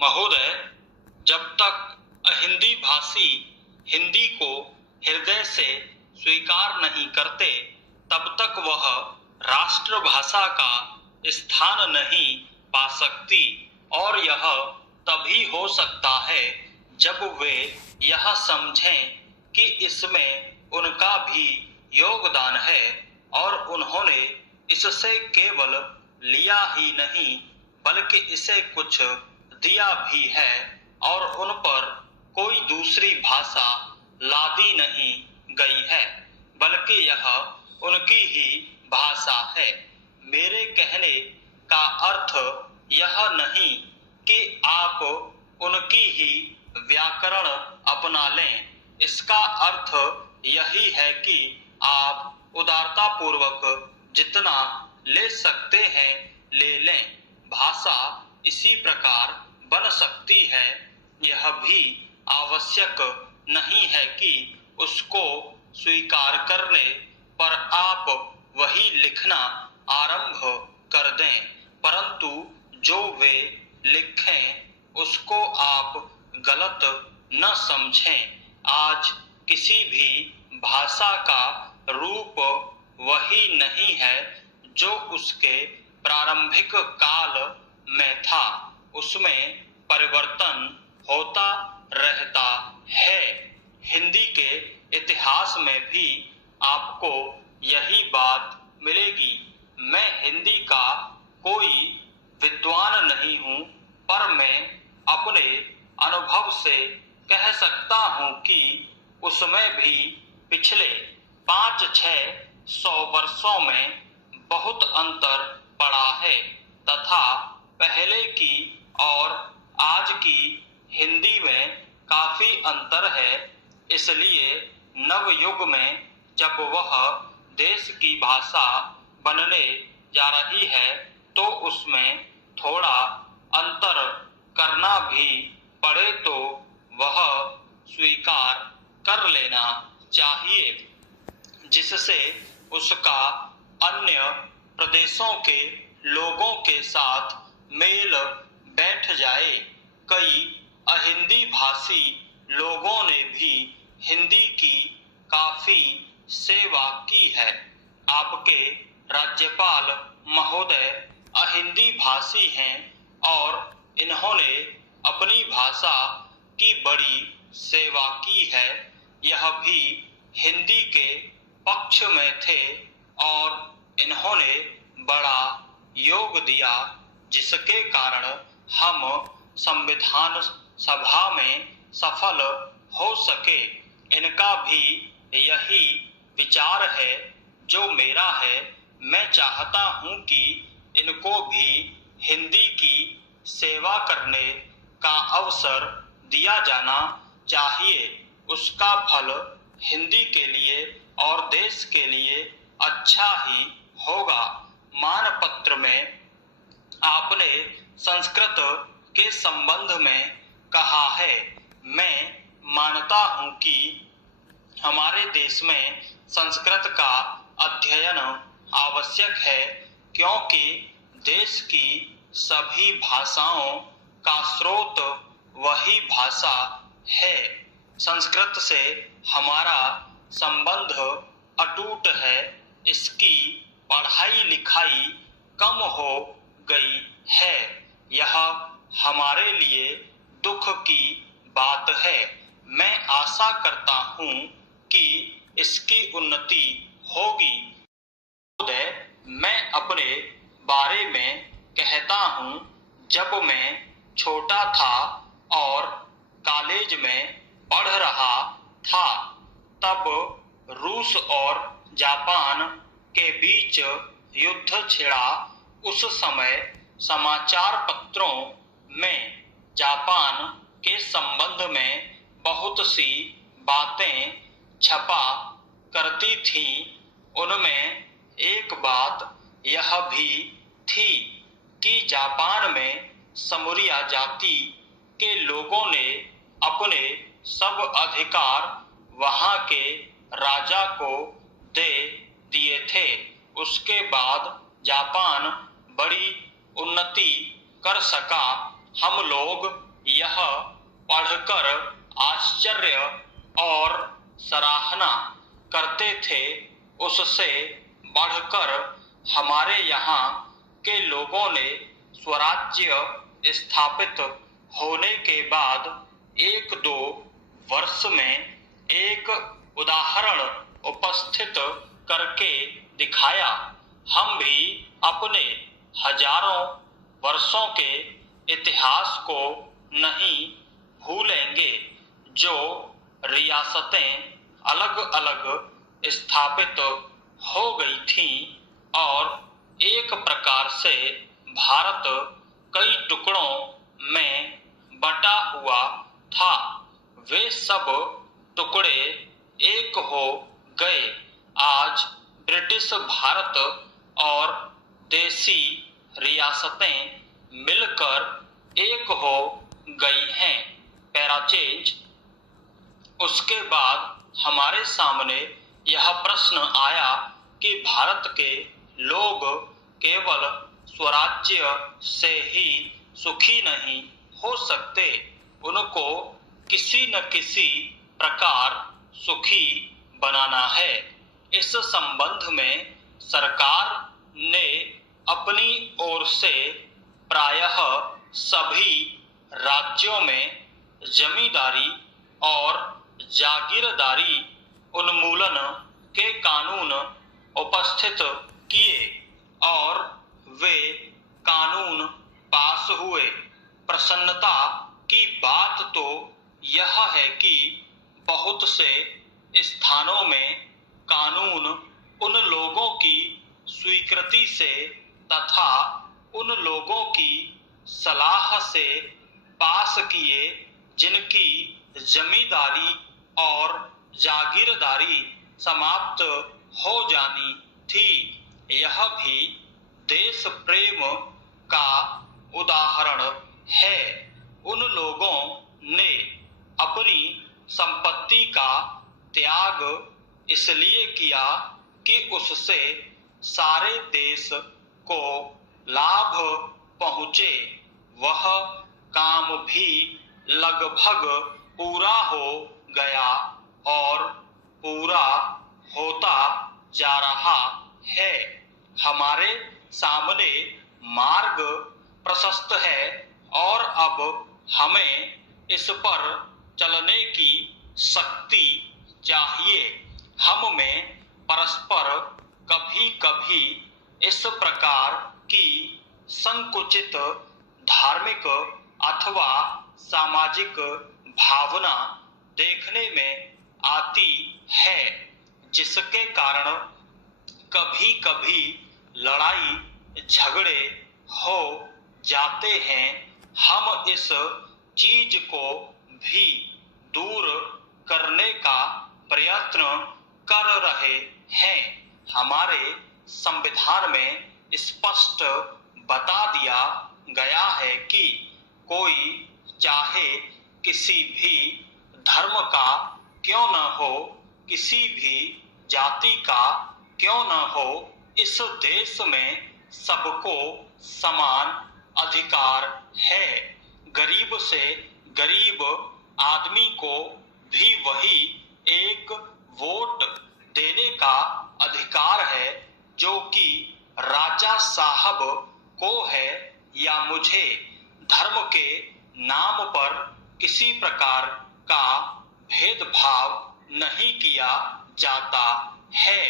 महोदय, जब तक हिंदी भाषी हिंदी को हृदय से स्वीकार नहीं करते, तब तक वह राष्ट्रभाषा का स्थान नहीं पा सकती, और यह तभी हो सकता है जब वे यह समझें कि इसमें उनका भी योगदान है और उन्होंने इससे केवल लिया ही नहीं बल्कि इसे कुछ दिया भी है, और उन पर कोई दूसरी भाषा लादी नहीं गई है, बल्कि यह उनकी ही भाषा है। मेरे कहने का अर्थ यह नहीं कि आप उनकी ही व्याकरण अपना लें। इसका अर्थ यही है कि आप उदारतापूर्वक जितना ले सकते हैं ले लें। भाषा इसी प्रकार बन सकती है। यह भी आवश्यक नहीं है कि उसको स्वीकार करने पर आप वही लिखना आरंभ कर दें, परंतु जो वे लिखें उसको आप गलत न समझें। आज किसी भी भाषा का रूप वही नहीं है जो उसके प्रारंभिक काल में था। उसमें परिवर्तन होता रहता है। हिंदी के इतिहास में भी आपको यही बात मिलेगी। मैं हिंदी का कोई विद्वान नहीं हूँ, पर मैं अपने अनुभव से कह सकता हूँ कि उसमें भी पिछले 500-600 वर्षों में बहुत अंतर पड़ा है, तथा पहले की और आज की हिंदी में काफी अंतर है। इसलिए नव युग में जब वह देश की भाषा बनने जा रही है तो उसमें थोड़ा अंतर करना भी पड़े तो वह स्वीकार कर लेना चाहिए, जिससे उसका अन्य प्रदेशों के लोगों के साथ मेल बैठ जाए। कई अहिंदी भाषी लोगों ने भी हिंदी की काफी सेवा की है। आपके राज्यपाल महोदय अहिंदी भाषी हैं और इन्होंने अपनी भाषा की बड़ी सेवा की है। यह भी हिंदी के पक्ष में थे और इन्होंने बड़ा योग दिया, जिसके कारण हम संविधान सभा में सफल हो सके। इनका भी यही विचार है जो मेरा है। मैं चाहता हूं कि इनको भी हिंदी की सेवा करने का अवसर दिया जाना चाहिए। उसका फल हिंदी के लिए और देश के लिए अच्छा ही होगा। मानपत्र में आपने संस्कृत के संबंध में कहा है। मैं मानता हूं कि हमारे देश में संस्कृत का अध्ययन आवश्यक है, क्योंकि देश की सभी भाषाओं का स्रोत वही भाषा है। संस्कृत से हमारा संबंध अटूट है। इसकी पढ़ाई लिखाई कम हो गई है। यह हमारे लिए दुख की बात है। मैं आशा करता हूं कि इसकी उन्नति होगी। मैं अपने बारे में कहता हूं, जब मैं छोटा था और कॉलेज में पढ़ रहा था, तब रूस और जापान के बीच युद्ध छिड़ा। उस समय समाचार पत्रों में जापान के संबंध में बहुत सी बातें छपा करती थीं। उनमें एक बात यह भी थी कि जापान में समूरिया जाति के लोगों ने अपने सब अधिकार वहां के राजा को दे दिए थे। उसके बाद जापान बड़ी उन्नति कर सका। हम लोग यह पढ़कर आश्चर्य और सराहना करते थे, उससे बढ़कर हमारे यहाँ के लोगों ने स्वराज्य स्थापित होने के बाद 1-2 वर्ष में एक उदाहरण उपस्थित करके दिखाया। हम भी अपने हजारों वर्षों के इतिहास को नहीं भूलेंगे, जो रियासतें अलग अलग स्थापित हो गई थीं और एक प्रकार से भारत कई टुकड़ों में बटा हुआ था। वे सब टुकड़े एक हो गए। आज ब्रिटिश भारत और देसी रियासतें मिलकर एक हो गई हैं। पैराचेंज। उसके बाद हमारे सामने यह प्रश्न आया कि भारत के लोग केवल स्वराज्य से ही सुखी नहीं हो सकते, उनको किसी न किसी प्रकार सुखी बनाना है। इस संबंध में सरकार ने अपनी ओर से प्रायः सभी राज्यों में जमींदारी और जागीरदारी उन्मूलन के कानून उपस्थित किए और वे कानून पास हुए। प्रसन्नता की बात तो यह है कि बहुत से स्थानों में कानून उन लोगों की स्वीकृति से तथा उन लोगों की सलाह से पास किए जिनकी जमींदारी और जागीरदारी समाप्त हो जानी थी। यह भी देश प्रेम का उदाहरण है। उन लोगों ने अपनी संपत्ति का त्याग इसलिए किया कि उससे सारे देश को लाभ पहुंचे। वह काम भी लगभग पूरा हो गया और पूरा होता जा रहा है। हमारे सामने मार्ग प्रशस्त है और अब हमें इस पर चलने की शक्ति चाहिए। हम में परस्पर कभी कभी इस प्रकार की संकुचित धार्मिक अथवा सामाजिक भावना देखने में आती है, जिसके कारण कभी कभी लड़ाई झगड़े हो जाते हैं। हम इस चीज को भी दूर करने का प्रयत्न कर रहे हैं। हमारे संविधान में स्पष्ट बता दिया गया है कि कोई चाहे किसी भी धर्म का क्यों न हो, किसी भी जाति का क्यों न हो, इस देश में सबको समान अधिकार है। गरीब से गरीब आदमी को भी वही एक वोट देने का अधिकार है जो कि राजा साहब को है या मुझे। धर्म के नाम पर किसी प्रकार का भेदभाव नहीं किया जाता है।